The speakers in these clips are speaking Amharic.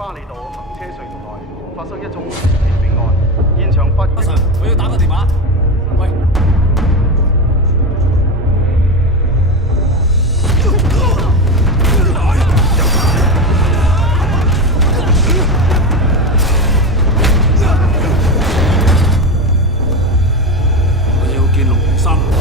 巴厘道行車隧道內發生一宗連環命案，現場發現。Sir，我要打個電話。喂。我要見603。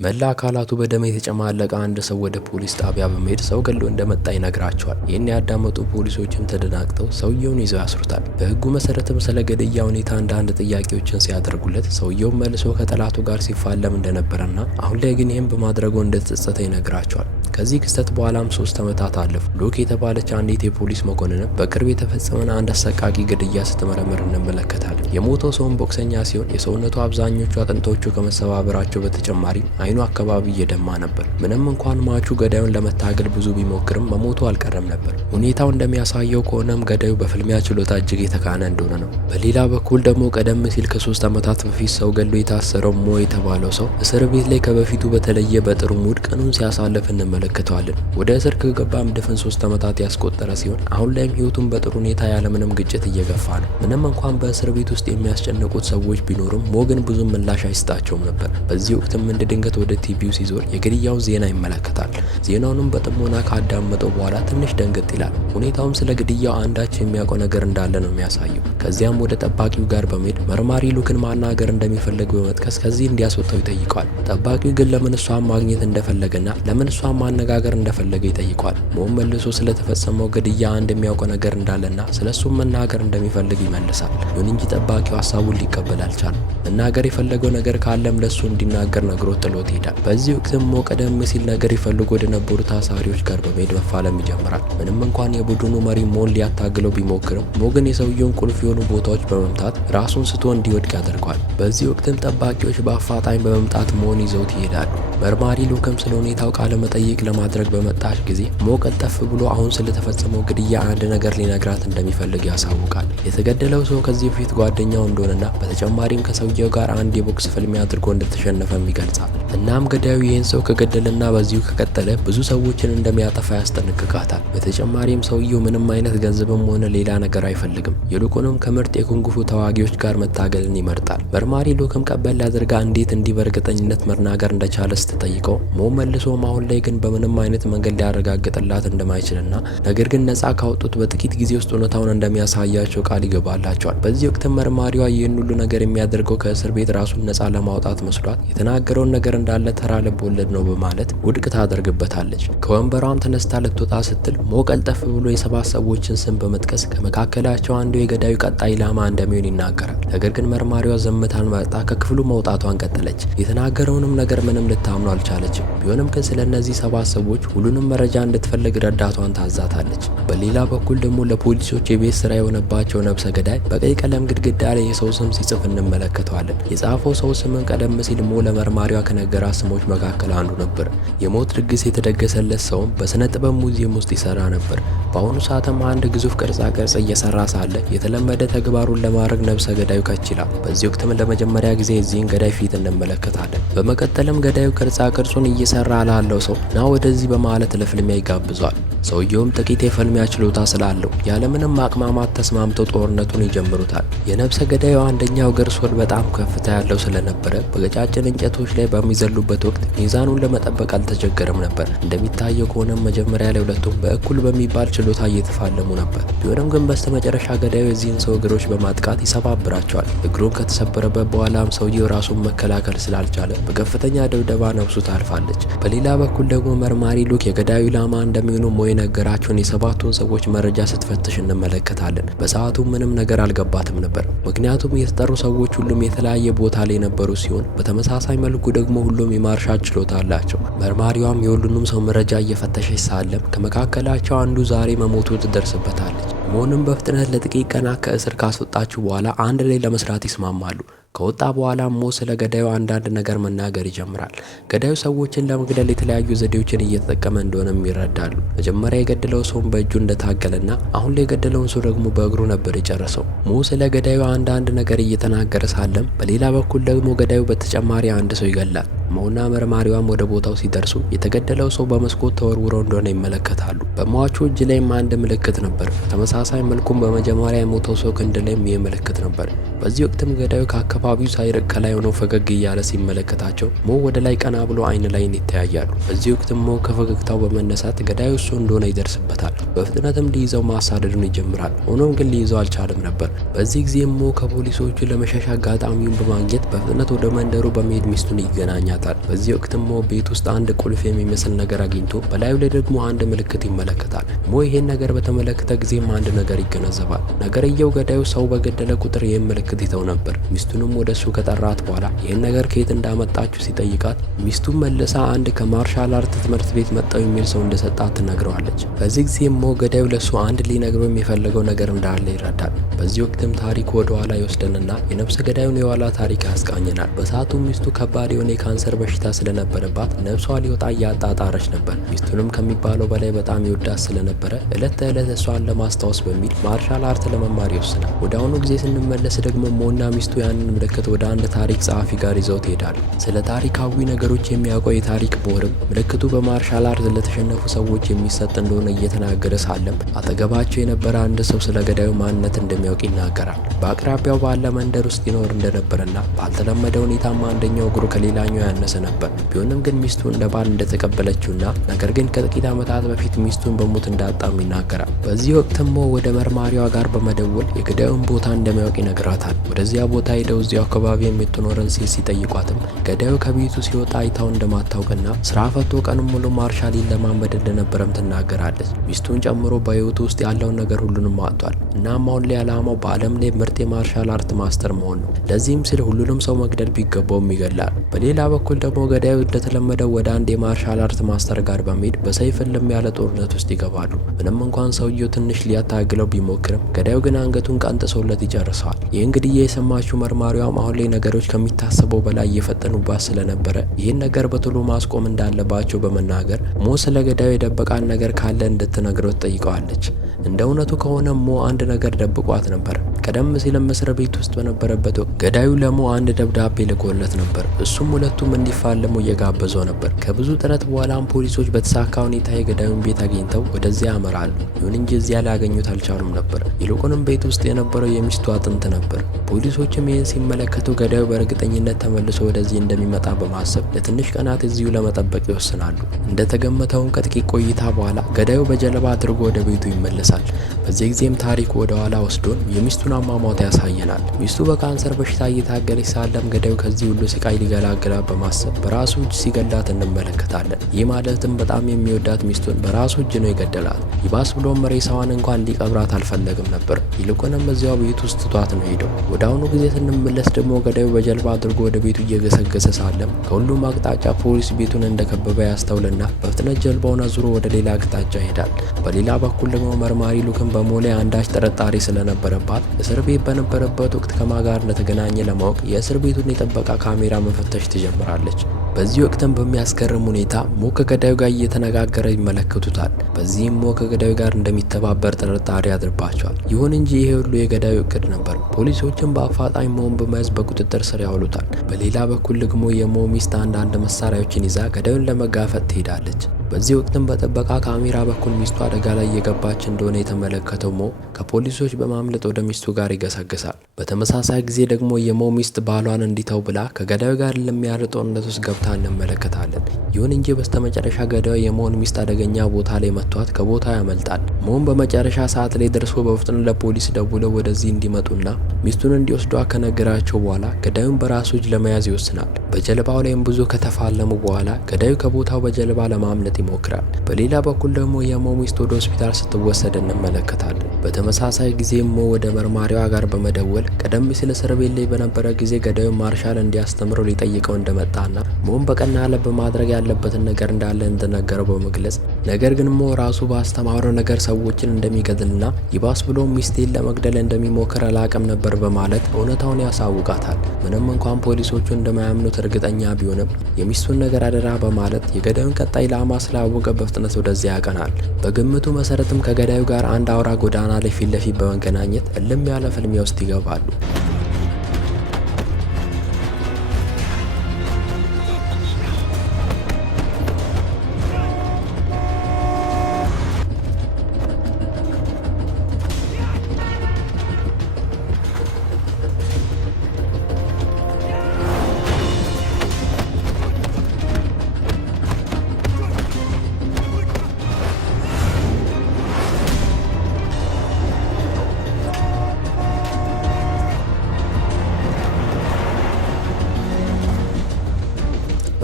መላ አካላቱ በደም የተጨማለቀ አንድ ሰው ወደ ፖሊስ ጣቢያ በመሄድ ሰው ገሎ እንደመጣ ይነግራቸዋል። ይህን ያዳመጡ ፖሊሶችም ተደናግጠው ሰውየውን ይዘው ያስሩታል። በህጉ መሰረትም ስለ ግድያ ሁኔታ አንዳንድ ጥያቄዎችን ሲያደርጉለት ሰውየውን መልሶ ከጠላቱ ጋር ሲፋለም እንደነበረና አሁን ላይ ግን ይህን በማድረጉ እንደተጸጸተ ይነግራቸዋል። ከዚህ ክስተት በኋላም 3 ዓመታት አለፉ። ሉክ የተባለች አንዲት የፖሊስ መኮንንም በቅርብ የተፈጸመን አንድ አሰቃቂ ግድያ ስትመረምር እንመለከታለን። የሞተው ሰውን ቦክሰኛ ሲሆን የሰውነቱ አብዛኞቹ አጥንቶቹ ከመሰባበራቸው በተጨማሪ አይኑ አካባቢ እየደማ ነበር። ምንም እንኳን ማቹ ገዳዩን ለመታገል ብዙ ቢሞክርም መሞቱ አልቀረም ነበር። ሁኔታው እንደሚያሳየው ከሆነም ገዳዩ በፍልሚያ ችሎታ እጅግ የተካነ እንደሆነ ነው። በሌላ በኩል ደግሞ ቀደም ሲል ከ3 ዓመታት በፊት ሰው ገሎ የታሰረው ሞ የተባለው ሰው እስር ቤት ላይ ከበፊቱ በተለየ በጥሩ ሙድ ቀኑን ሲያሳልፍ እንመለከተዋለን። ወደ እስር ከገባም ድፍን 3 ዓመታት ያስቆጠረ ሲሆን አሁን ላይም ህይወቱን በጥሩ ሁኔታ ያለምንም ግጭት እየገፋ ነው። ምንም እንኳን በእስር ቤት ውስጥ የሚያስጨንቁት ሰዎች ቢኖርም ሞ ግን ብዙም ምላሽ አይሰጣቸውም ነበር። በዚህ ወቅትም እንደ ድንገት ወደ ቲቪው ሲዞር የግድያውን ዜና ይመለከታል። ዜናውንም በጥሞና ካዳመጠው በኋላ ትንሽ ደንገጥ ይላል። ሁኔታውም ስለ ግድያው አንዳች የሚያውቀው ነገር እንዳለ ነው የሚያሳየው። ከዚያም ወደ ጠባቂው ጋር በመሄድ መርማሪ ሉክን ማናገር እንደሚፈልግ በመጥቀስ ከዚህ እንዲያስወጣው ይጠይቀዋል። ጠባቂው ግን ለምን እሷን ማግኘት እንደፈለገና ለምን እሷን ማነጋገር እንደፈለገ ይጠይቀዋል። ሞም መልሶ ስለተፈጸመው ግድያ አንድ የሚያውቀው ነገር እንዳለና ስለሱም መናገር እንደሚፈልግ ይመልሳል። ይሁን እንጂ ጠባቂው ሀሳቡን ሊቀበል አልቻለም። መናገር የፈለገው ነገር ካለም ለሱ እንዲናገር ነግሮት ጥሎት ይሄዳል። በዚህ ወቅትም ሞ ቀደም ሲል ነገር ይፈልጉ ወደ ነበሩ ታሳሪዎች ጋር በመሄድ መፋለም ይጀምራል። ምንም እንኳን የቡድኑ መሪ ሞን ሊያታግለው ቢሞክርም ሞ ግን የሰውየውን ቁልፍ የሆኑ ቦታዎች በመምታት ራሱን ስቶ እንዲወድቅ ያደርገዋል። በዚህ ወቅትም ጠባቂዎች በአፋጣኝ በመምጣት ሞን ይዘውት ይሄዳሉ። መርማሪ ሉክም ስለ ሁኔታው ቃለ መጠይቅ ለማድረግ በመጣች ጊዜ ሞ ቀልጠፍ ብሎ አሁን ስለተፈጸመው ግድያ አንድ ነገር ሊነግራት እንደሚፈልግ ያሳውቃል። የተገደለው ሰው ከዚህ በፊት ጓደኛው እንደሆነና በተጨማሪም ከሰውየው ጋር አንድ የቦክስ ፍልሚያ አድርጎ እንደተሸነፈም ይገልጻል። እናም ገዳዩ ይህን ሰው ከገደልና በዚሁ ከቀጠለ ብዙ ሰዎችን እንደሚያጠፋ ያስጠነቅቃታል። በተጨማሪም ሰውየው ምንም አይነት ገንዘብም ሆነ ሌላ ነገር አይፈልግም። ይልቁንም ከምርጥ የኩንጉፉ ተዋጊዎች ጋር መታገልን ይመርጣል። መርማሪ ሉክም ቀበል አድርጋ እንዴት እንዲህ በእርግጠኝነት መናገር እንደቻለ ስትጠይቀው ሞ መልሶም አሁን ላይ ግን በምንም አይነት መንገድ ሊያረጋግጥላት እንደማይችልና ነገር ግን ነጻ ካወጡት በጥቂት ጊዜ ውስጥ እውነታውን እንደሚያሳያቸው ቃል ይገባላቸዋል። በዚህ ወቅትም መርማሪዋ ይህን ሁሉ ነገር የሚያደርገው ከእስር ቤት ራሱን ነጻ ለማውጣት መስሏት የተናገረውን ነገር እንዳለ ተራ ልብ ወለድ ነው በማለት ውድቅ ታደርግበታለች። ከወንበሯም ተነስታ ልትወጣ ስትል ሞ ቀልጠፍ ብሎ የ7 ሰዎችን ስም በመጥቀስ ከመካከላቸው አንዱ የገዳዩ ቀጣይ ኢላማ እንደሚሆን ይናገራል። ነገር ግን መርማሪዋ ዝምታን መርጣ ከክፍሉ መውጣቷን ቀጠለች። የተናገረውንም ነገር ምንም ልታምኑ አልቻለችም። ቢሆንም ግን ስለ እነዚህ 7 ሰዎች ሁሉንም መረጃ እንድትፈልግ ረዳቷን ታዛታለች። በሌላ በኩል ደግሞ ለፖሊሶች የቤት ስራ የሆነባቸው ነብሰ ገዳይ በቀይ ቀለም ግድግዳ ላይ የሰው ስም ሲጽፍ እንመለከተዋለን። የጻፈው ሰው ስምን ቀደም ሲል ሞ ለመርማሪዋ ከነገራ ስሞች መካከል አንዱ ነበር። የሞት ድግስ የተደገሰለት ሰውም በስነ ጥበብ ሙዚየም ውስጥ ይሰራ ነበር። በአሁኑ ሰዓትም አንድ ግዙፍ ቅርጻ ቅርጽ እየሰራ ሳለ የተለመደ ተግባሩን ለማድረግ ነብሰ ገዳዩ ከችላል። በዚህ ወቅትም ለመጀመሪያ ጊዜ የዚህን ገዳይ ፊት እንመለከታለን። በመቀጠልም ገዳዩ ቅርጻ ቅርጹን እየሰራ ላለው ሰው ና ወደዚህ በማለት ለፍልሚያ ይጋብዟል። ሰውየውም ጥቂት የፍልሚያ ችሎታ ስላለው ያለምንም ማቅማማት ተስማምተው ጦርነቱን ይጀምሩታል። የነብሰ ገዳዩ አንደኛው እግር ሶል በጣም ከፍታ ያለው ስለነበረ በቀጫጭን እንጨቶች ላይ በሚዘሉበት ወቅት ሚዛኑን ለመጠበቅ አልተቸገረም ነበር። እንደሚታየው ከሆነም መጀመሪያ ላይ ሁለቱም በእኩል በሚባል ችሎታ እየተፋለሙ ነበር። ቢሆንም ግን በስተመጨረሻ ገዳዩ የዚህን ሰው እግሮች በማጥቃት ይሰባብራቸዋል። እግሩን ከተሰበረበት በኋላም ሰውየው ራሱን መከላከል ስላልቻለ በከፍተኛ ድብደባ ነፍሱ ታልፋለች። በሌላ በኩል ደግሞ መርማሪ ሉክ የገዳዩ ኢላማ እንደሚሆኑ ሞ የነገራቸውን የሰባቱን ሰዎች መረጃ ስትፈትሽ እንመለከታለን። በሰዓቱ ምንም ነገር አልገባትም ነበር፣ ምክንያቱም የተጠሩ ሰዎች ሁሉም የተለያየ ቦታ ላይ የነበሩ ሲሆን በተመሳሳይ መልኩ ደግሞ ሁሉም የማርሻል ችሎታ አላቸው። መርማሪዋም የሁሉንም ሰው መረጃ እየፈተሸች ሳለም ከመካከላቸው አንዱ ዛሬ መሞቱ ትደርስበታለች። ሞንም በፍጥነት ለጥቂት ቀናት ከእስር ካስወጣችሁ በኋላ አንድ ላይ ለመስራት ይስማማሉ። ከወጣ በኋላ ሞ ስለ ገዳዩ አንዳንድ ነገር መናገር ይጀምራል። ገዳዩ ሰዎችን ለመግደል የተለያዩ ዘዴዎችን እየተጠቀመ እንደሆነም ይረዳሉ። መጀመሪያ የገደለው ሰውን በእጁ እንደታገለና አሁን ላይ የገደለውን ሰው ደግሞ በእግሩ ነበር የጨረሰው። ሞ ስለ ገዳዩ አንዳንድ ነገር እየተናገረ ሳለም በሌላ በኩል ደግሞ ገዳዩ በተጨማሪ አንድ ሰው ይገላል። ሞና መርማሪዋም ወደ ቦታው ሲደርሱ የተገደለው ሰው በመስኮት ተወርውሮ እንደሆነ ይመለከታሉ። በሟቹ እጅ ላይም አንድ ምልክት ነበር። በተመሳሳይ መልኩም በመጀመሪያ የሞተው ሰው ክንድ ላይም ይህ ምልክት ነበር። በዚህ ወቅትም ገዳዩ ከአካባቢው ሳይርቅ ከላይ ሆኖ ፈገግ እያለ ሲመለከታቸው ሞ ወደ ላይ ቀና ብሎ አይን ላይን ይተያያሉ። በዚህ ወቅትም ሞ ከፈገግታው በመነሳት ገዳዩ እሱ እንደሆነ ይደርስበታል። በፍጥነትም ሊይዘው ማሳደዱን ይጀምራል። ሆኖም ግን ሊይዘው አልቻለም ነበር። በዚህ ጊዜ ሞ ከፖሊሶቹ ለመሸሽ አጋጣሚውን በማግኘት በፍጥነት ወደ መንደሩ በመሄድ ሚስቱን ይገናኛል። በዚህ ወቅት ሞ ቤት ውስጥ አንድ ቁልፍ የሚመስል ነገር አግኝቶ በላዩ ላይ ደግሞ አንድ ምልክት ይመለከታል። ሞ ይሄን ነገር በተመለከተ ጊዜም አንድ ነገር ይገነዘባል። ነገርየው ገዳዩ ሰው በገደለ ቁጥር ይህን ምልክት ይተው ነበር። ሚስቱንም ወደሱ ከጠራት በኋላ ይህን ነገር ከየት እንዳመጣችሁ ሲጠይቃት ሚስቱን መልሳ አንድ ከማርሻል አርት ትምህርት ቤት መጣው የሚል ሰው እንደሰጣት ትነግረዋለች። በዚህ ጊዜ ሞ ገዳዩ ለሱ አንድ ሊነግረው የሚፈልገው ነገር እንዳለ ይረዳል። በዚህ ወቅትም ታሪኩ ወደ ኋላ ይወስደንና የነፍሰ ገዳዩን የኋላ ታሪክ ያስቃኘናል። በሰዓቱ ሚስቱ ከባድ የሆነ የካንሰር በሽታ ስለነበረባት ነፍሷ ሊወጣ እያጣጣረች ነበር። ሚስቱንም ከሚባለው በላይ በጣም ይወዳት ስለነበረ እለት ተዕለት እሷን ለማስታወስ በሚል ማርሻል አርት ለመማር ይወስናል። ወደ አሁኑ ጊዜ ስንመለስ ደግሞ ሞና ሚስቱ ያንን ምልክት ወደ አንድ ታሪክ ጸሐፊ ጋር ይዘው ትሄዳሉ። ስለ ታሪካዊ ነገሮች የሚያውቀው የታሪክ ምሁርም ምልክቱ በማርሻል አርት ለተሸነፉ ሰዎች የሚሰጥ እንደሆነ እየተናገረ ሳለም አጠገባቸው የነበረ አንድ ሰው ስለ ገዳዩ ማንነት እንደሚያውቅ ይናገራል። በአቅራቢያው ባለ መንደር ውስጥ ይኖር እንደነበረና ባልተለመደ ሁኔታም አንደኛው እግሩ ከሌላኛው ያነሰ ነበር። ቢሆንም ግን ሚስቱ እንደ ባል እንደተቀበለችውና ነገር ግን ከጥቂት ዓመታት በፊት ሚስቱን በሞት እንዳጣም ይናገራል። በዚህ ወቅትም ሞ ወደ መርማሪዋ ጋር በመደወል የገዳዩን ቦታ እንደሚያውቅ ይነግራታል። ወደዚያ ቦታ ሄደው እዚያው አካባቢ የምትኖረን ሴት ሲጠይቋትም ገዳዩ ከቤቱ ሲወጣ አይታው እንደማታውቅና ስራ ፈቶ ቀንም ሙሉ ማርሻልን ለማመድ እንደነበረም ትናገራለች። ሚስቱን ጨምሮ በህይወቱ ውስጥ ያለውን ነገር ሁሉንም አጥቷል። እናም አሁን ላይ ዓላማው በዓለም ላይ ምርጥ የማርሻል አርት ማስተር መሆን ነው። ለዚህም ሲል ሁሉንም ሰው መግደል ቢገባውም ይገላል። በሌላ በኩል ደግሞ ገዳዩ እንደተለመደው ወደ አንድ የማርሻል አርት ማስተር ጋር በመሄድ በሰይፍ እልም ያለ ጦርነት ውስጥ ይገባሉ። ምንም እንኳን ሰውየው ትንሽ ሊያታግለው ቢሞክርም ገዳዩ ግን አንገቱን ቀንጥሶለት ይጨርሰዋል። ይህን ግድያ የሰማችው መርማሪዋም አሁን ላይ ነገሮች ከሚታሰበው በላይ እየፈጠኑባት ስለነበረ ይህን ነገር በቶሎ ማስቆም እንዳለባቸው በመናገር ሞ ስለ ገዳዩ የደበቃን ነገር ካለ እንድትነግረው ትጠይቀዋለች። እንደ እውነቱ ከሆነ ሞ አንድ ነገር ደብቋት ነበር። ቀደም ሲልም እስር ቤት ውስጥ በነበረበት ወቅት ገዳዩ ለሞ አንድ ደብዳቤ ልኮለት ነበር። እሱም ሁለቱም እንዲፋለሙ እየጋበዘው ነበር። ከብዙ ጥረት በኋላም ፖሊሶች በተሳካ ሁኔታ የገዳዩን ቤት አግኝተው ወደዚያ ያመራሉ። ይሁን እንጂ እዚያ ሊያገኙት አልቻሉም ነበር። ይልቁንም ቤት ውስጥ የነበረው የሚስቱ አጥንት ነበር። ፖሊሶችም ይህን ሲመለከቱ ገዳዩ በእርግጠኝነት ተመልሶ ወደዚህ እንደሚመጣ በማሰብ ለትንሽ ቀናት እዚሁ ለመጠበቅ ይወስናሉ። እንደተገመተውን ከጥቂት ቆይታ በኋላ ገዳዩ በጀልባ አድርጎ ወደ ቤቱ ይመለሳል። በዚህ ጊዜም ታሪኩ ወደ ኋላ ወስዶን የሚስቱን አሟሟት ያሳየናል። ሚስቱ በካንሰር በሽታ እየታገለች ሳለም ገዳዩ ከዚህ ሁሉ ስቃይ ሊገላግላት በማሰብ በራሱ እጅ ሲገላት እንመለከታለን። ይህ ማለትም በጣም የሚወዳት ሚስቱን በራሱ እጅ ነው የገደላት። ይባስ ብሎም ሬሳዋን እንኳን ሊቀብራት አልፈለግም ነበር። ይልቁንም እዚያው ቤት ውስጥ ትቷት ነው ሄደው። ወደ አሁኑ ጊዜ ስንመለስ ደግሞ ገዳዩ በጀልባ አድርጎ ወደ ቤቱ እየገሰገሰ ሳለም ከሁሉም አቅጣጫ ፖሊስ ቤቱን እንደከበበ ያስተውልና በፍጥነት ጀልባውን አዙሮ ወደ ሌላ አቅጣጫ ይሄዳል። በሌላ በኩል ደግሞ መርማሪ ሉክን በሞላ አንዳች ጥርጣሬ ስለነበረባት እስር ቤት በነበረበት ወቅት ከማን ጋር እንደተገናኘ ለማወቅ የእስር ቤቱን የጥበቃ ካሜራ መፈተሽ ትጀምራለች። በዚህ ወቅትም በሚያስገርም ሁኔታ ሞ ከገዳዩ ጋር እየተነጋገረ ይመለከቱታል። በዚህም ሞ ከገዳዩ ጋር እንደሚተባበር ጥርጣሬ ያድርባቸዋል። ይሁን እንጂ ይሄ ሁሉ የገዳዩ እቅድ ነበር። ፖሊሶችም በአፋጣኝ ሞን በመያዝ በቁጥጥር ስር ያውሉታል። በሌላ በኩል ደግሞ የሞ ሚስት አንዳንድ መሳሪያዎችን ይዛ ገዳዩን ለመጋፈጥ ትሄዳለች። በዚህ ወቅትም በጥበቃ ካሜራ በኩል ሚስቱ አደጋ ላይ እየገባች እንደሆነ የተመለከተው ሞ ከፖሊሶች በማምለጥ ወደ ሚስቱ ጋር ይገሰግሳል። በተመሳሳይ ጊዜ ደግሞ የሞ ሚስት ባሏን እንዲተው ብላ ከገዳዩ ጋር ለሚያርጥ ጦርነት ውስጥ ገብታ እንመለከታለን። ይሁን እንጂ በስተመጨረሻ ገዳዩ የሞን ሚስት አደገኛ ቦታ ላይ መቷት ከቦታው ያመልጣል። ሞን በመጨረሻ ሰዓት ላይ ደርሶ በፍጥነት ለፖሊስ ደውለው ወደዚህ እንዲመጡና ሚስቱን እንዲወስዷ ከነገራቸው በኋላ ገዳዩን በራሱ እጅ ለመያዝ ይወስናል። በጀልባው ላይም ብዙ ከተፋለሙ በኋላ ገዳዩ ከቦታው በጀልባ ለማምለጥ ይሞክራል። በሌላ በኩል ደግሞ የሞ ሚስት ወደ ሆስፒታል ስትወሰድ እንመለከታለን። በተመሳሳይ ጊዜ ሞ ወደ መርማሪዋ ጋር በመደወል ቀደም ሲል እስር ቤት ላይ በነበረ ጊዜ ገዳዩን ማርሻል እንዲያስተምረው ሊጠይቀው እንደመጣና ሞም በቀና ልብ ማድረግ ያለበትን ነገር እንዳለ እንደነገረው በመግለጽ ነገር ግን ሞ ራሱ ባስተማረው ነገር ሰዎችን እንደሚገድልና ይባስ ብሎ ሚስቴን ለመግደል እንደሚሞክር አላቅም ነበር በማለት እውነታውን ያሳውቃታል። ምንም እንኳን ፖሊሶቹ እንደማያምኑት እርግጠኛ ቢሆንም የሚስቱን ነገር አደራ በማለት የገዳዩን ቀጣይ ኢላማ ስላወቀ በፍጥነት ወደዚያ ያቀናል። በግምቱ መሰረትም ከገዳዩ ጋር አንድ አውራ ጎዳና ላይ ፊት ለፊት በመገናኘት እልም ያለ ፍልሚያ ውስጥ ይገባሉ።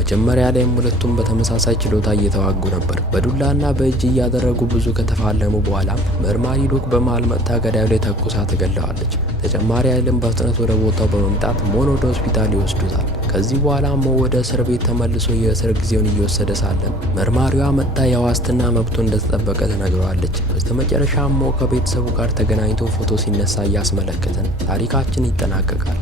መጀመሪያ ላይም ሁለቱም በተመሳሳይ ችሎታ እየተዋጉ ነበር። በዱላና በእጅ እያደረጉ ብዙ ከተፋለሙ በኋላ መርማሪ ሉክ በመሃል መጥታ ገዳዩ ላይ ተኩሳ ትገለዋለች። ተጨማሪ ኃይልም በፍጥነት ወደ ቦታው በመምጣት ሞን ወደ ሆስፒታል ይወስዱታል። ከዚህ በኋላ ሞ ወደ እስር ቤት ተመልሶ የእስር ጊዜውን እየወሰደ ሳለም መርማሪዋ መጥታ የዋስትና መብቱ እንደተጠበቀ ተነግረዋለች። በስተመጨረሻ ሞ ከቤተሰቡ ጋር ተገናኝቶ ፎቶ ሲነሳ እያስመለከተን ታሪካችን ይጠናቀቃል።